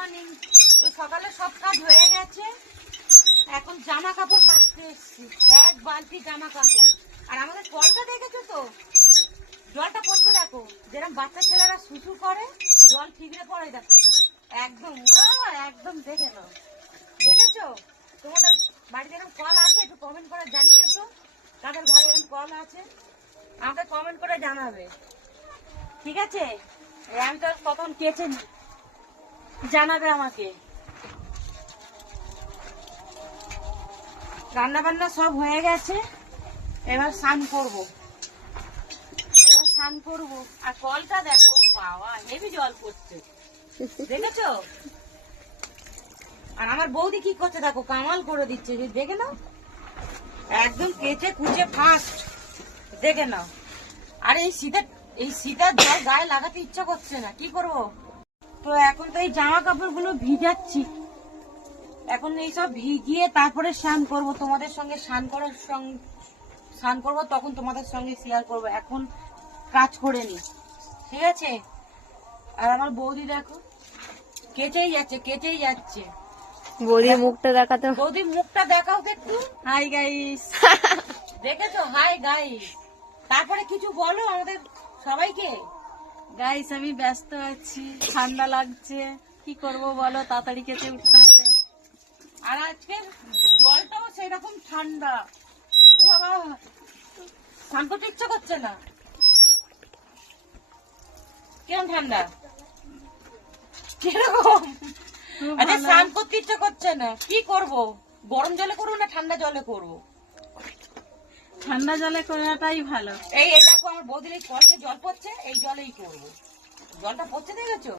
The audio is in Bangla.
মর্নিং। তো সকালে সব কাজ হয়ে গেছে, এখন জামা কাপড় কাচতে এসছি। এক বালতি জামা কাপড়। আর আমাদের কলটা দেখেছো তো, জলটা পড়ছে দেখো, যেরকম বাচ্চা ছেলেরা শুশু করে জল ঠিকরে পড়ে দেখো, একদম একদম দেখে নাও। দেখেছো? তোমাদের বাড়িতে এরকম কল আছে? একটু কমেন্ট করে জানিয়ে তো, তাদের ঘরে এরকম কল আছে আমাকে কমেন্ট করে জানাবে, ঠিক আছে? আমি তো কখন কেচে জানাবে আমাকে। রান্না বান্না সব হয়ে গেছে, এবার স্নান করবো। আর কলটা দেখো, বাবা হেভি জল পড়ছে, দেখেছো? আর আমার বৌদি কি করছে দেখো, কামাল করে দিচ্ছে, দেখে নাও, একদম কেচে কুচে ফার্স্ট, দেখে নাও। আর এই শীতের জল গায়ে লাগাতে ইচ্ছা করছে না, কি করব? তো এখন তো এই জামা কাপড় গুলো ভিজাচ্ছি, এখন এইসব ভিজিয়ে তারপরে স্নান করবো, তোমাদের সঙ্গে স্নান করবো, তখন তোমাদের সঙ্গে শেয়ার করবো। এখন কাজ করে নি, ঠিক আছে? আর আমার বৌদি দেখো কেচেই যাচ্ছে। বৌদির মুখটা দেখাতে। বৌদির মুখটা দেখাও তো একটু। হাই গাইস, দেখেছো? হাই গাইস, তারপরে কিছু বলো আমাদের সবাইকে। গাইস আমি ব্যস্ত আছি, ঠান্ডা লাগছে, কি করব বলো, তাড়াতাড়ি কেটে উঠতে হবে। আর আজকে জলটাও সেরকম ঠান্ডা, ও বাবা, স্নান করতে ইচ্ছা করছে না। কেমন ঠান্ডা, কিরকম? আচ্ছা, স্নান করতে ইচ্ছা করছে না, কি করব? গরম জলে করবো না ঠান্ডা জলে করবো? ঠান্ডা জলে করাটাই ভালো। এই দেখো আমার বৌদির এই কল যে জল পড়ছে, এই জলেই করবো। জলটা পড়ছে দেখেছো?